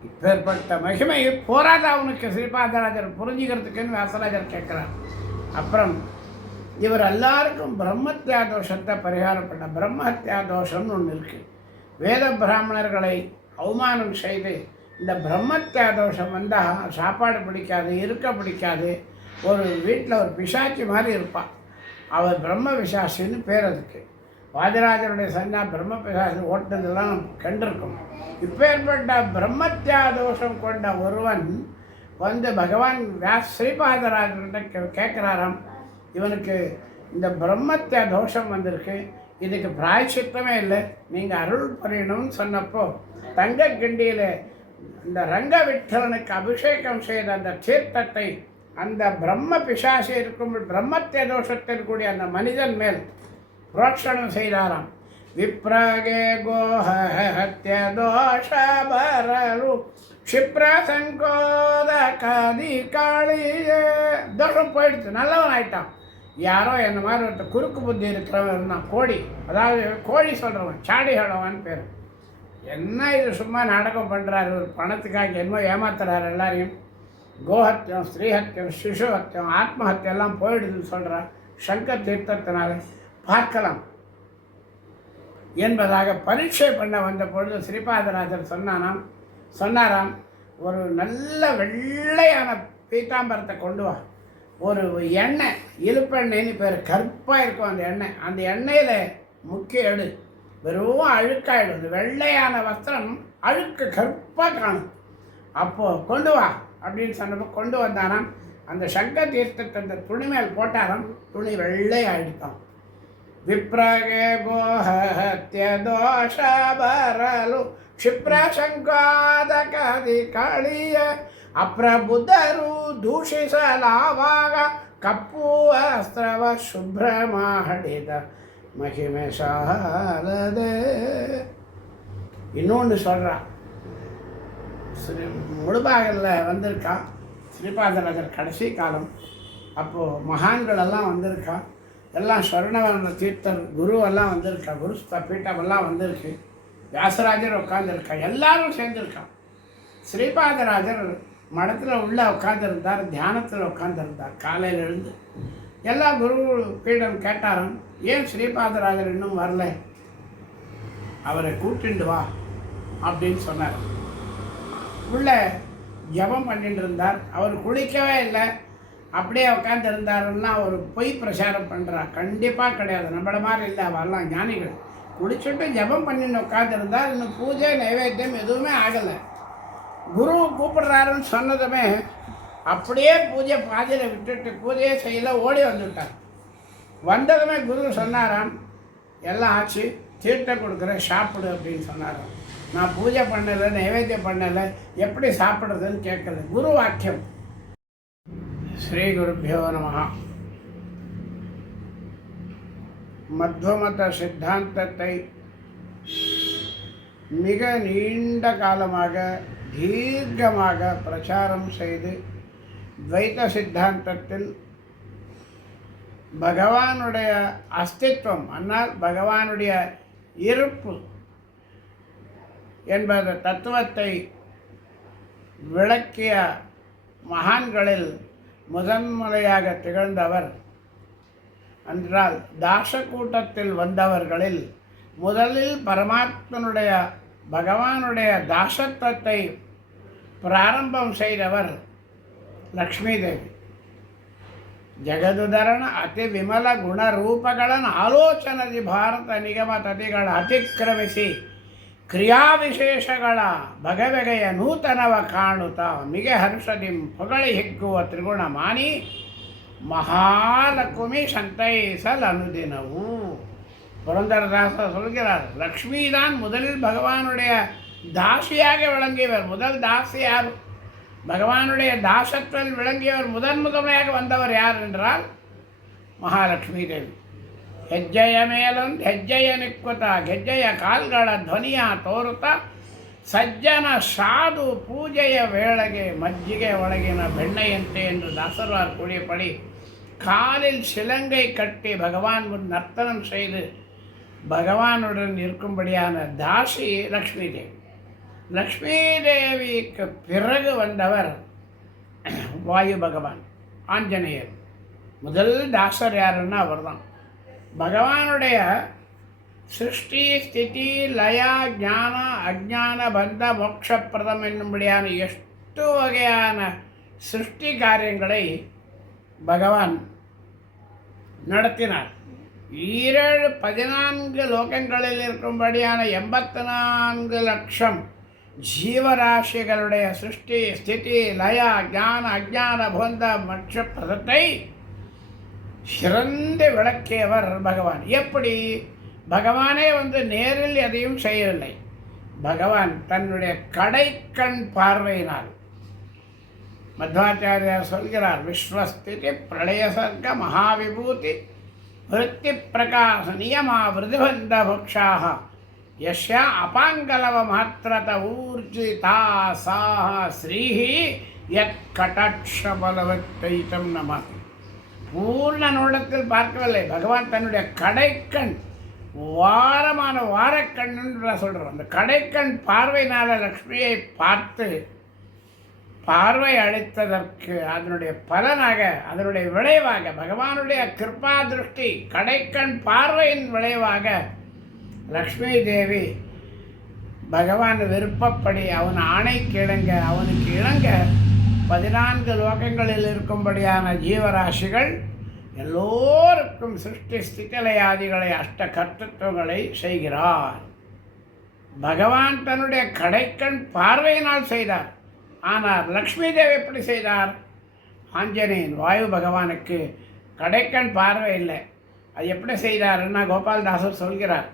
இப்பேற்பட்ட மகிமை போராத அவனுக்கு ஸ்ரீபாதராஜர் புரிஞ்சுக்கிறதுக்குன்னு வியாசராஜர் கேட்குறார். அப்புறம் இவர் எல்லாருக்கும் பிரம்மத்யா தோஷத்தை பரிகாரம் பண்ண பிரம்மஹத்யா தோஷம்னு ஒன்று இருக்குது. வேத பிராமணர்களை அவமானம் செய்து இந்த பிரம்மத்யா தோஷம் வந்தால் சாப்பாடு பிடிக்காது, இருக்க பிடிக்காது, ஒரு வீட்டில் ஒரு பிசாச்சி மாதிரி இருப்பாள். அவர் பிரம்ம பிசாசின்னு பேர் அதுக்கு. வாதிராஜருடைய சன்னா பிரம்ம பிசாசி ஓட்டுனதெல்லாம் நம்ம கண்டிருக்கோம். இப்பேற்பட்ட பிரம்மத்யா தோஷம் கொண்ட ஒருவன் வந்து பகவான் ஸ்ரீபாதராஜர்கிட்ட கேட்குறாராம், இவனுக்கு இந்த பிரம்மத்யா தோஷம் வந்திருக்கு, இதுக்கு பிராயச்சித்தமே இல்லை, நீங்கள் அருள் புரியணும்னு சொன்னப்போ தங்க கிண்டியில் இந்த ரங்க விட்டலனுக்கு அபிஷேகம் செய்த அந்த தீர்த்தத்தை அந்த பிரம்ம பிசாசி இருக்கும் பிரம்மத்திய தோஷத்தில் கூடிய அந்த மனிதன் மேல் புரோட்சணம் செய்தாராம். விப்ரகே கோஹத்ய தோஷ பரலு க்ஷிப்ர சங்கோத கதி காளியே. தோஷம் போயிடுச்சு, நல்லவன் ஆயிட்டான். யாரோ என்ன மாதிரி ஒருத்தர் குறுக்கு புத்தி இருக்கிறவன் இருந்தான், கோழி, அதாவது கோழி சொல்கிறவன், சாடிகளவன் பேர். என்ன இது சும்மா நாடகம் பண்ணுறாரு, ஒரு பணத்துக்காக என்னமோ ஏமாத்துறாரு எல்லாரையும். கோஹத்தியம், ஸ்ரீஹத்தியம், சிசுஹத்தியம், ஆத்மஹத்தியெல்லாம் போயிடுதுன்னு சொல்கிறார். சங்கர் தீர்த்தத்தினால பார்க்கலாம் என்பதாக பரீட்சை பண்ண வந்த பொழுது ஸ்ரீபாதராஜர் சொன்னாராம், ஒரு நல்ல வெள்ளையான பீதாம்பரத்தை கொண்டு வா, ஒரு எண்ணெய், இழுப்பெண்ணெய்னு பேர், கருப்பாக இருக்கும் அந்த எண்ணெய், அந்த எண்ணெயில் முக்கிய எடு, வெறும் அழுக்காயிடும். இந்த வெள்ளையான வஸ்திரம் அழுக்கு கருப்பாக காணும். அப்போது கொண்டு வா அப்படின்னு சொன்னப்போ கொண்டு வந்தாராம். அந்த சங்க தீர்த்தத்தை அந்த துணி மேல் போட்டாராம், துணி வெள்ளை ஆயிடுத்தான். விப்ரகே கோஹத்ய தோஷ பரலு ಕ್ಷಿಪ್ರ ಶಂಕಾದಕದಿ ಕಾಳಿಯ ಅಪ್ರಬುದ್ಧರು ದೂಷಿಸಲಾವಾಗ ಕಪ್ಪು ಅಸ್ತ್ರವ ಶುಭ್ರ ಮಾಡಿದ மகிமை சாலதே. இன்னொன்று சொல்கிறான், முழுபாகலில் வந்திருக்கா ஸ்ரீபாதராஜர் கடைசி காலம். அப்போது மகான்களெல்லாம் வந்திருக்கா, எல்லாம் ஸ்வர்ணவர்ண தீர்த்தர் குருவெல்லாம் வந்திருக்கா, குரு பீட்டமெல்லாம் வந்திருக்கு, வியாசராஜர் உட்காந்துருக்கா, எல்லாரும் சேர்ந்துருக்கான். ஸ்ரீபாதராஜர் மடத்தில் உள்ளே உட்காந்துருந்தார், தியானத்தில் உட்காந்துருந்தார். காலையில் எழுந்து எல்லா குரு பீடம் கேட்டாரும், ஏன் ஸ்ரீபாதராஜர் இன்னும் வரல, அவரை கூட்டிண்டு வா அப்படின்னு சொன்னார். உள்ளே ஜபம் பண்ணிட்டு இருந்தார். அவர் குளிக்கவே இல்லை, அப்படியே உட்காந்துருந்தாருன்னா ஒரு பொய் பிரச்சாரம் பண்ணுறார். கண்டிப்பாக கிடையாது, நம்மள மாதிரி இல்லை, வரலாம் ஞானிகள். குளிச்சுட்டு ஜபம் பண்ணின்னு உட்காந்துருந்தார். இன்னும் பூஜை நைவேத்தியம் எதுவுமே ஆகலை. குரு கூப்பிடுறாருன்னு சொன்னதுமே அப்படியே பூஜை பாதியில் விட்டுட்டு பூஜையே செய்யல, ஓடி வந்துவிட்டார். வந்ததுமே குரு சொன்னாராம், எல்லாம் ஆச்சு, தீர்த்தம் கொடுக்குறேன் சாப்பிடு அப்படின்னு சொன்னாராம். நான் பூஜை பண்ணலை, நைவேத்தியம் பண்ணலை, எப்படி சாப்பிட்றதுன்னு கேட்கல. குரு வாக்கியம். ஸ்ரீ குருபியோ நமஹ. மத்வமத சித்தாந்தத்தை மிக நீண்ட காலமாக தீர்க்கமாக பிரச்சாரம் செய்து துவைத சித்தாந்தத்தில் பகவானுடைய அஸ்தித்வம், ஆனால் பகவானுடைய இருப்பு என்பது தத்துவத்தை விளக்கிய மகான்களில் முதன்முறையாக திகழ்ந்தவர் என்றால் தாசக்கூட்டத்தில் வந்தவர்களில் முதலில் பரமாத்மனுடைய பகவானுடைய தாசத்துவத்தை பிராரம்பம் செய்தவர் ಲಕ್ಷ್ಮೀ ದೇವಿ. ಜಗದುದರಣ ಅತಿ ವಿಮಲ ಗುಣರೂಪಗಳನ್ನು ಆಲೋಚನದಿ ಭಾರತ ನಿಗಮ ತತಿಗಳ ಅತಿಕ್ರಮಿಸಿ ಕ್ರಿಯಾವಿಶೇಷಗಳ ಬಗೆಬಗೆಯ ನೂತನವ ಕಾಣುತ್ತಾ ಮಿಗೆ ಹರ್ಷದಿ ಪೊಗಳಿ ಹಿಗ್ಗುವ ತ್ರಿಗುಣ ಮಾನಿ மகாலட்சுமி சந்தைசல் அனுதினவு. புரந்தரதாசர் சொல்கிறார், லக்ஷ்மி தான் முதலில் பகவானுடைய தாசியாக விளங்கியவர். முதல் தாசி யார்? பகவானுடைய தாசத்தில் விளங்கியவர் முதன்முதமையாக வந்தவர் யார் என்றால் மகாலட்சுமி தேவி. ಹೆಜ್ಜೆಯ ಮೇಲೊಂದು ಹೆಜ್ಜೆಯ ನಿಕ್ಕುತ್ತ ಗೆಜ್ಜೆಯ ಕಾಲ್ಗಳ ಧ್ವನಿಯ ತೋರುತ್ತಾ ಸಜ್ಜನ ಸಾಧು ಪೂಜೆಯ ವೇಳೆಗೆ ಮಜ್ಜಿಗೆ ಒಳಗಿನ ಬೆಣ್ಣೆಯಂತೆ ಎಂದು ದಾಸರಾர் குழிப்படி காலில் சிலங்கை கட்டி பகவான் முன் நர்த்தனம் செய்து பகவானுடன் இருக்கும்படியான தாசி லக்ஷ்மி தேவி. லக்ஷ்மி தேவிக்கு பிறகு வந்தவர் வாயு பகவான் ஆஞ்சநேயர். முதல் தாசர் யாருன்னா அவர் தான். பகவானுடைய சிருஷ்டி ஸ்திதி லயா ஞான அஜான பந்த மோட்சப்பிரதம் என்னும்படியான ಎಷ್ಟು வகையான சிருஷ்டி காரியங்களை பகவான் நடத்தினார். 14 லோகங்களில் இருக்கும்படியான 84 லட்சம் ஜீவராசிகளுடைய சிருஷ்டி ஸ்திதி லய ஞான அஜான பந்த மோட்சப்பிரதத்தை சிறந்து விளக்கியவர் பகவான். எப்படி? பகவானே நேரில் எதையும் செய்யவில்லை. பகவான் தன்னுடைய கடைக்கண் பார்வையினால். மத்வாச்சாரியார் சொல்கிறார், விஸ்வஸ்திதி பிரளயசர்க மகாவிபூதி விருத்தி பிரகாச நியமா விருதுபந்த பக்ஷாக யஸ்யா அபாங்கலவ மாத்திரத ஊர்ஜிதாசாஹ ஸ்ரீஹி யத் கடாட்சபலவத்தைதம் நமதி. பூர்ண நோடத்தில் பார்க்கவில்லை. பகவான் தன்னுடைய கடைக்கண் வாரமான வாரக்கண் என்று சொல்கிறோம். அந்த கடைக்கண் பார்வையினால லக்ஷ்மியை பார்த்து பார்வை அளித்ததற்கு அதனுடைய பலனாக அதனுடைய விளைவாக பகவானுடைய கிருபா திருஷ்டி கடைக்கண் பார்வையின் விளைவாக லக்ஷ்மி தேவி பகவான் விருப்பப்படி அவன் ஆணைக்கு இணங்க அவனுக்கு இணங்க 14 லோகங்களில் இருக்கும்படியான ஜீவராசிகள் எல்லோருக்கும் சிருஷ்டி ஸ்திதிலயாதிகளை அஷ்ட கர்த்தத்துவங்களை செய்கிறார். பகவான் தன்னுடைய கடைக்கண் பார்வையினால் செய்தார். ஆனால் லக்ஷ்மி தேவி எப்படி செய்தார்? ஆஞ்சநேயன் வாயு பகவானுக்கு கடைக்கண் பார்வை இல்லை. அது எப்படி செய்தார்னா கோபால்தாசர் சொல்கிறார்,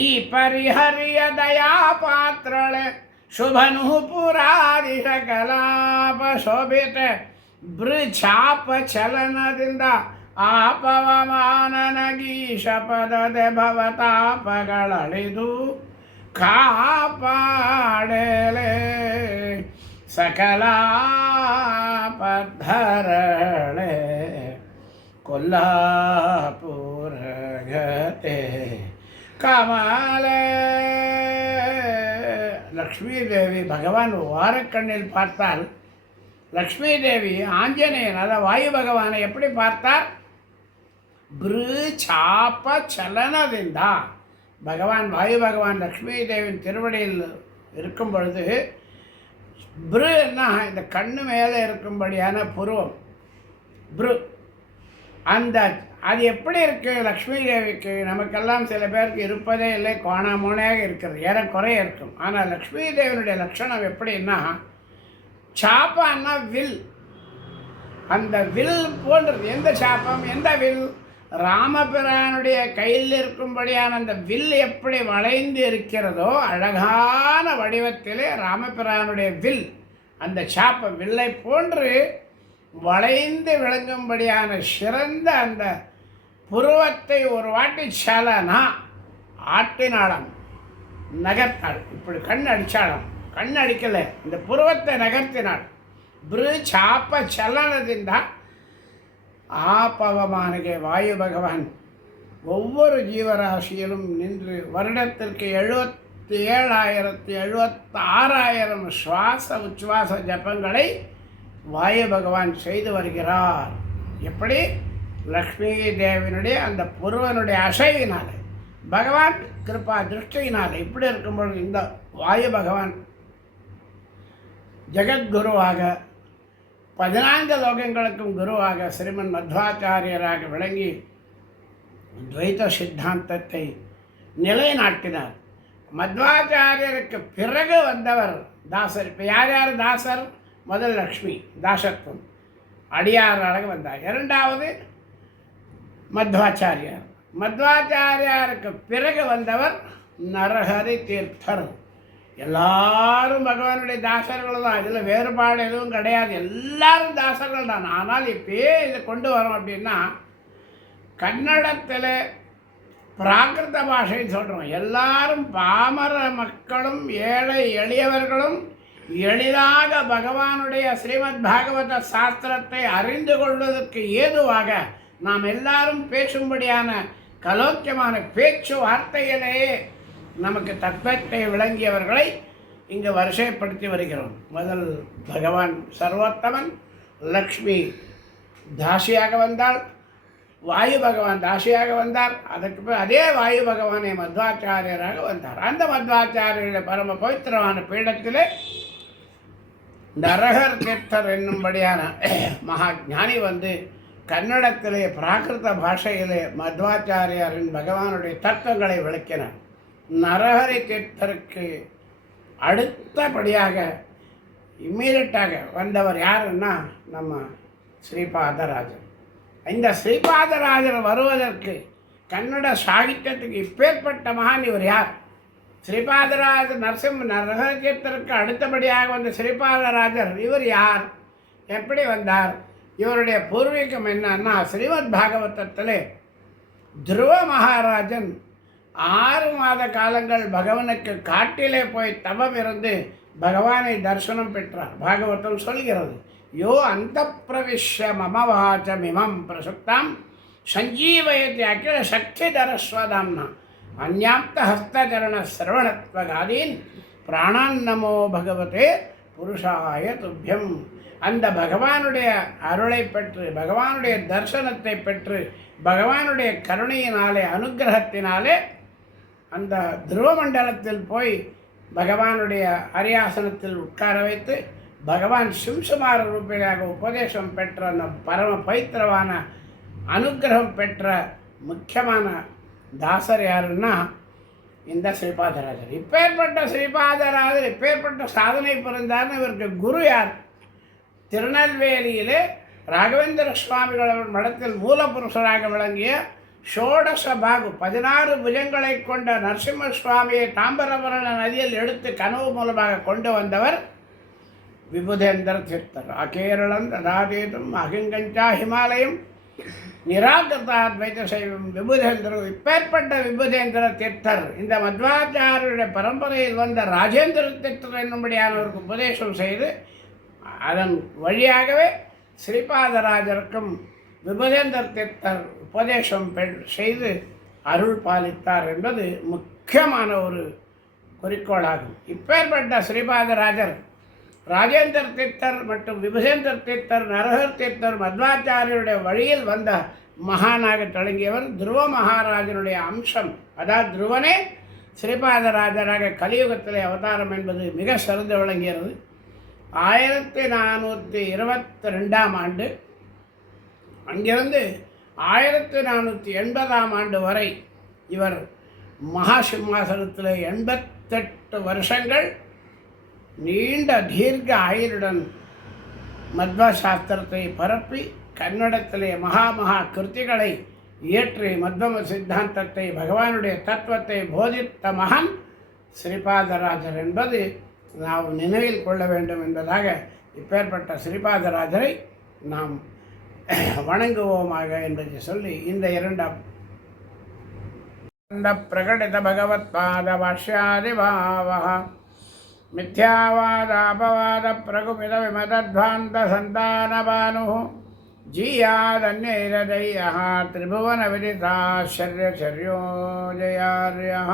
ஈ பரிஹரிய தயா பாத்திரள ಶುಭನು ಪುರಾದಿಶ ಕಲಾಪ ಶೋಭಿತ ಬೃಛಾಪ ಚಲನದಿಂದ ಆಪವಮಾನನಗೀಶ ಪದದೆ ಭವತಾಪಗಳಳಿದು ಕಾಪಾಡಲೆ ಸಕಲಾಪಧರಳೆ ಕೊಲ್ಲಾಪುರಗತೆ ಕಮಲೆ. லக்ஷ்மி தேவி பகவான் வாரக்கண்ணில் பார்த்தால் லக்ஷ்மி தேவி ஆஞ்சநேயன் அதாவது வாயு பகவானை எப்படி பார்த்தார்? சாப்ப சலனದಿಂದ பகவான் வாயு பகவான் லக்ஷ்மி தேவியின் திருவடியில் இருக்கும் பொழுது ப்ருன்னா இந்த கண்ணு மேலே இருக்கும்படியான புருவம் ப்ரு, அந்த அது எப்படி இருக்குது லக்ஷ்மி தேவிக்கு? நமக்கெல்லாம் சில பேருக்கு இருப்பதே இல்லை, கோணாமோனையாக இருக்கிறது, ஏறக்குறைய இருக்கும். ஆனால் லக்ஷ்மி தேவியினுடைய லட்சணம் எப்படின்னா சாப்பான்னா வில். அந்த வில் போன்றது. எந்த சாப்பம் எந்த வில்? ராமபிரானுடைய கையில் இருக்கும்படியான அந்த வில் எப்படி வளைந்து இருக்கிறதோ அழகான வடிவத்திலே ராமபிரானுடைய வில் அந்த சாப்பம் வில்லை போன்று வளைந்து விளங்கும்படியான சிறந்த அந்த புருவத்தை ஒரு வாட்டி சலனா ஆட்டினாளாம், நகர்த்தாள். இப்படி கண் அடித்தாளாம், கண் அடிக்கலை, இந்த புருவத்தை நகர்த்தினாள். ಚಾಪ ಚಲನದಿಂದ ಆ ಪವಮಾನಿಗೆ ವಾಯು ಭಗವಾನ್ ஒவ்வொரு ஜீவராசியிலும் நின்று வருடத்திற்கு 77,076,000 சுவாச உச்சுவாச ஜபங்களை வாயு பகவான் செய்து வருகிறார். எப்படி? லக்ஷ்மி தேவியினுடைய அந்த புருவனுடைய அசைவினாலே, பகவான் கிருபா திருஷ்டியினால். இப்படி இருக்கும்பொழுது இந்த வாயு பகவான் ஜெகத்குருவாக 14 லோகங்களுக்கும் குருவாக ஸ்ரீமன் மத்வாச்சாரியராக விளங்கி துவைத சித்தாந்தத்தை நிலைநாட்டினார். மத்வாச்சாரியருக்கு பிறகு வந்தவர் தாசர். இப்போ யார் யார் தாசர்? முதல் லக்ஷ்மி தாசத்துவம் அடியாராக வந்தார். இரண்டாவது மத்வாச்சாரியார். மத்வாச்சாரியாருக்கு பிறகு வந்தவர் நரஹரி தீர்த்தர். எல்லாரும் பகவானுடைய தாசர்கள் தான், இதில் வேறுபாடு எதுவும் கிடையாது, எல்லாரும் தாசர்கள் தான். ஆனால் இப்போயே இதை கொண்டு வரோம் அப்படின்னா, கன்னடத்தில் பிராகிருத பாஷைன்னு சொல்கிறோம். எல்லாரும் பாமர மக்களும் ஏழை எளியவர்களும் எளிதாக பகவானுடைய ஸ்ரீமத் பாகவத சாஸ்திரத்தை அறிந்து கொள்வதற்கு ஏதுவாக நாம் எல்லாரும் பேசும்படியான கலோக்கியமான பேச்சு வார்த்தையிலேயே நமக்கு தத்துவத்தை விளங்கியவர்களை இங்கு வரிசைப்படுத்தி வருகிறோம். முதல் பகவான் சர்வோத்தமன், லக்ஷ்மி தாசியாக வந்தாள், வாயு பகவான் தாசியாக வந்தார். அதற்கு பிறகு அதே வாயு பகவானை மத்வாச்சாரியராக வந்தார். அந்த மத்வாச்சாரியருடைய பரம பவித்திரமான பீடத்திலே நரஹர் தீர்த்தர் என்னும்படியான மகா ஞானி வந்து கன்னடத்திலே பிராகிருத பாஷையிலே மத்வாச்சாரியாரின் பகவானுடைய தத்துவங்களை விளக்கினார். நரஹரி தீர்த்தருக்கு அடுத்தபடியாக இம்மீடியட்டாக வந்தவர் யாருன்னா நம்ம ஸ்ரீபாதராஜர். இந்த ஸ்ரீபாதராஜர் வருவதற்கு கன்னட சாகித்யத்துக்கு இப்பேற்பட்ட மகான் இவர் யார்? ஸ்ரீபாதராஜர் நரஹரி தீர்த்தருக்கு அடுத்தபடியாக வந்த ஸ்ரீபாதராஜர் இவர் யார்? எப்படி வந்தார்? இவருடைய பூர்வீகம் என்னன்னா, ஸ்ரீமத் பாகவதத்திலே துருவ மகாராஜன் 6 மாத காலங்கள் பகவானுக்கு காட்டிலே போய் தவம் இருந்து பகவானை தரிசனம் பெற்றார். பாகவதம் சொல்கிறது, யோ அந்த பிரவிஷ்ய மம வாச்சமிமம் பிரசுப்தாம் சஞ்சீவயதி அகில சக்தி தரஸ்வதாம்னா அந்யாப்த ஹஸ்தச்சரண சிரவணத்வகாதீன் பிராணான் நமோ பகவதே புருஷாய துப்பியம். அந்த பகவானுடைய அருளை பெற்று, பகவானுடைய தரிசனத்தை பெற்று, பகவானுடைய கருணையினாலே அனுகிரகத்தினாலே அந்த துருவமண்டலத்தில் போய் பகவானுடைய அரியாசனத்தில் உட்கார வைத்து பகவான் சிம்சுமார ரூபியாக உபதேசம் பெற்ற அந்த பரம பவித்திரமான அனுகிரகம் பெற்ற முக்கியமான தாசர் யாருன்னா இந்த ஸ்ரீபாதராஜர். இப்பேற்பட்ட ஸ்ரீபாதராஜர் இப்பேற்பட்ட சாதனை புரிந்தார்னு இவருக்கு குரு யார்? திருநெல்வேலியிலே ராகவேந்திர சுவாமிகள் மடத்தில் மூலபுருஷராக விளங்கிய ஷோடச பாகு 16 புஜங்களை கொண்ட நரசிம்ம சுவாமியை தாம்பரபரண நதியில் எடுத்து கனவு மூலமாக கொண்டு வந்தவர் விபுதேந்திர தீர்த்தர். அகேரளம் ததாதீதம் அகிங்கஞ்சா ஹிமாலயம் நிராகிருதாத்வைத சைவம் விபுதேந்திர. இப்பேற்பட்ட விபுதேந்திர தீர்த்தர் இந்த மத்வாச்சாரியருடைய பரம்பரையில் வந்த ராஜேந்திர தீர்த்தர் என்னும்படியானவருக்கு உபதேசம் செய்து அதன் வழியாகவே ஸ்ரீபாதராஜருக்கும் விபுதேந்திர தீர்த்தர் உபதேசம் செய்து அருள் பாலித்தார் என்பது முக்கியமான ஒரு குறிக்கோளாகும். இப்பேற்பட்ட ஸ்ரீபாதராஜர் ராஜேந்திர தீர்த்தர் மற்றும் விபுதேந்திர தீர்த்தர், நரஹர் தீர்த்தர் மத்வாச்சாரியருடைய வழியில் வந்த மகானாக தொடங்கியவர். துருவ மகாராஜனுடைய அம்சம், அதாவது துருவனே ஸ்ரீபாதராஜராக கலியுகத்திலே அவதாரம் என்பது மிக சிறந்து விளங்கியது. 1422ஆம் ஆண்டு அங்கிருந்து 1480ஆம் ஆண்டு வரை இவர் மகாசிம்மாசனத்தில் 88 வருஷங்கள் நீண்ட தீர்க்க ஆயுளுடன் மத்வ சாஸ்திரத்தை பரப்பி கன்னடத்திலே மகா கிருத்திகளை இயற்றி மத்வ சித்தாந்தத்தை, பகவானுடைய தத்துவத்தை போதித்த மகன் ஸ்ரீபாதராஜர் என்பது நாம் நினைவில் கொள்ள வேண்டும் என்பதாக இப்பேற்பட்ட ஸ்ரீபாதராஜரை நாம் வணங்குவோமாக என்பதை சொல்லி இந்த இரண்டாம் பிரகடித பகவத் பாத பாஷ்யாதிபாவः மித்யாவாத அபவாத பிரகுபித விமதத்வாந்த சந்தானபானுः जीयादन्यैरदैयः त्रिभुवनविदिताश्चर्यचर्यो जयार्यः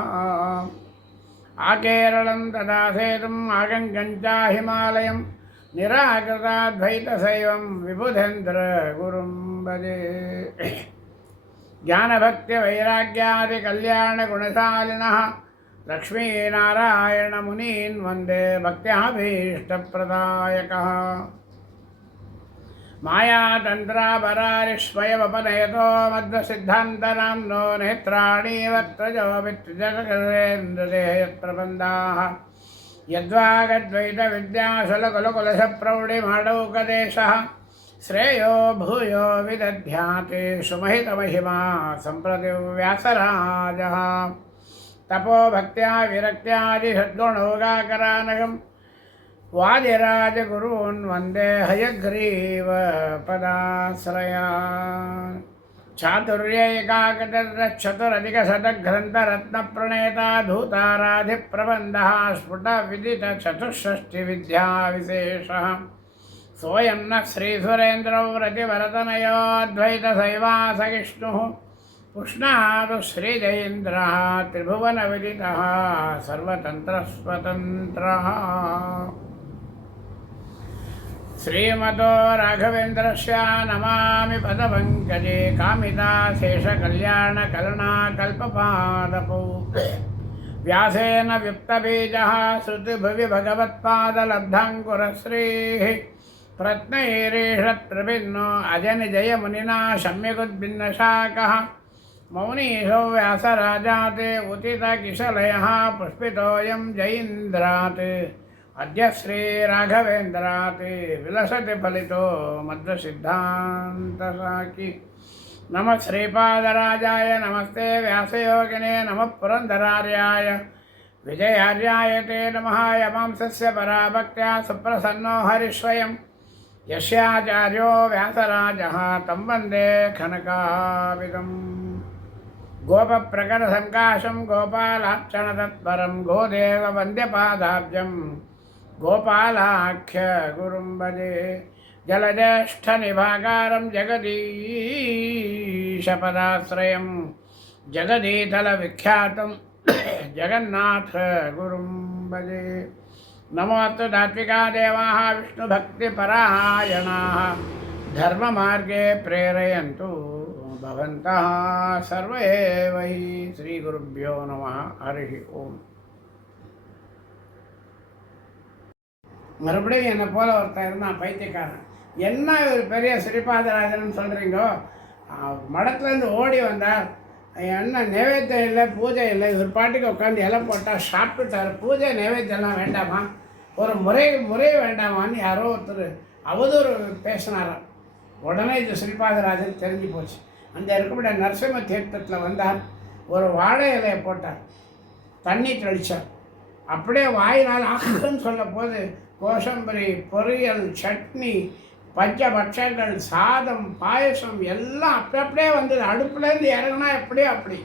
आकेरलं तदा सेतुम् आगङ्गञ्चा हिमालयं निराकृताद्वैतशैवं विबुधेन्द्र गुरुं भजे ज्ञानभक्तिवैराग्यादिकल्याणगुणशालिनः लक्ष्मीनारायणमुनीन् वन्दे भक्त्याभीष्टप्रदायकः मायातन्त्रापरारिष्वयवपनयतो मध्वसिद्धान्तनाम्नो नेत्राणि वक्त्रजो वित्तजगरेन्द्रदेहयत्प्रबन्धाः यद्वागद्वैतविद्याशुलकुलकुलशप्रौढिमाडौकदेशः श्रेयो भूयो विदध्याते सुमहितमहिमा सम्प्रति व्यासराजः तपो भक्त्या विरक्त्यादिषद्गुणोगाकरानगं वादिराजगुरून् वन्दे हयग्रीवपदाश्रयान् चातुर्यैकाकचतुरधिकशतग्रन्थरत्नप्रणेता धूताराधिप्रबन्धः स्फुटविदितचतुष्षष्टिविद्याविशेषः सोऽयं न श्रीसुरेन्द्रौ रतिभरतनयोऽद्वैतशैवासहिष्णुः पुष्णादु श्रीजयेन्द्रः त्रिभुवनविदितः सर्वतन्त्रस्वतन्त्रः श्रीमतो राघवेन्द्रस्य नमामि पदपङ्कजे कामिताशेषकल्याणकरुणाकल्पपादपौ व्यासेन व्युक्तबीजः श्रुतिभुवि भगवत्पादलब्धाङ्कुरश्रीः प्रत्नैरीषत्प्रभिन्नो अजनिजयमुनिना शम्यकुद्भिन्नशाकः मौनीशो व्यासराजाते उदितकिशलयः पुष्पितोऽयं जयीन्द्रात् अद्य श्रीराघवेन्द्रात् विलसति फलितो मध्वसिद्धान्तसाखी नमः श्रीपादराजाय नमस्ते व्यासयोगिने नमः पुरन्दरार्याय विजयार्याय ते नमः यमांसस्य पराभक्त्या सुप्रसन्नो हरिस्वयं यस्याचार्यो व्यासराजः तं वन्दे खनकाविदम् गोपप्रकरसङ्काशं गोपालार्चनतत्परं गोदेववन्द्यपादाब्जं गोपालाख्यगुरुं भजे जलज्येष्ठनिभाकारं जगदीशपदाश्रयं जगदीतलविख्यातं जगन्नाथगुरुं भजे नमोऽस्तु तात्विका देवाः विष्णुभक्तिपरायणाः धर्ममार्गे प्रेरयन्तु भवन्तः सर्व एव हि श्रीगुरुभ्यो नमः हरिः ओम् மறுபடியும் என்னை போல ஒருத்தன் இருந்தான் பைத்தியக்காரன். என்ன ஒரு பெரிய ஸ்ரீபாதராஜன் சொல்கிறீங்கோ, மடத்துலேருந்து ஓடி வந்தார், என்ன நைவேத்தியம் இல்லை பூஜை இல்லை, இவர் பாட்டுக்கு உட்காந்து இலை போட்டால் சாப்பிட்டுட்டார், பூஜை நைவேத்தியம்லாம் வேண்டாமா, ஒரு முறை வேண்டாமான்னு யாரோ ஒருத்தர் அவதூறு பேசினாராம். உடனே இது ஸ்ரீபாதராஜன் தெரிஞ்சு போச்சு. அந்த இருக்கக்கூடிய நரசிம்ம தீர்த்தத்தில் வந்தார், ஒரு வாழை இலையை போட்டார், தண்ணி தெளித்தார், அப்படியே வாயினால் ஆக்குன்னு சொல்ல போது கோசம்பரி, பொரியல், சட்னி, பஞ்சபட்சங்கள், சாதம், பாயசம் எல்லாம் அப்படியே வந்தது. அடுப்புலேருந்து இறங்கினா எப்படியோ அப்படி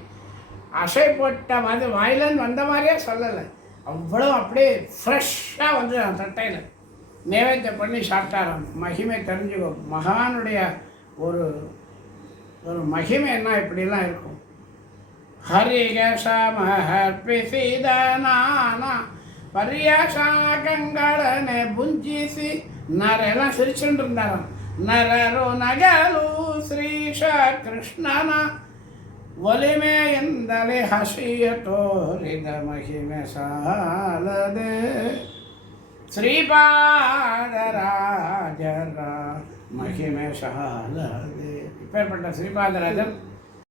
அசை போட்ட மாதிரி வாயிலேருந்து வந்த மாதிரியே சொல்லலை, அவ்வளோ அப்படியே ஃப்ரெஷ்ஷாக வந்து அந்த தட்டையில் நைவேத்தியம் பண்ணி சாப்பிட்டாராம். மகிமை தெரிஞ்சுக்கோ, மகானுடைய ஒரு ஒரு மகிமை என்ன இப்படிலாம் இருக்கும். ஹரிகசமர்ப்பிசிதனானா பர்யசாகங்களனை புஞ்சிசி நரெல்லாம் சிரிச்சுட்டு இருந்தாராம். ನರರು ನಗಲು ಶ್ರೀಶ ಕೃಷ್ಣನ ಒಲಿಮೆಯಿಂದಲೇ ಹಸಿಯ ತೋರಿದ ಮಹಿಮೆ ಸಾಲದೆ ಶ್ರೀಪಾದರಾಜರ ಮಹಿಮೆ ಸಾಲದೆ. இப்பேற்பட்ட ஸ்ரீபாதராஜன்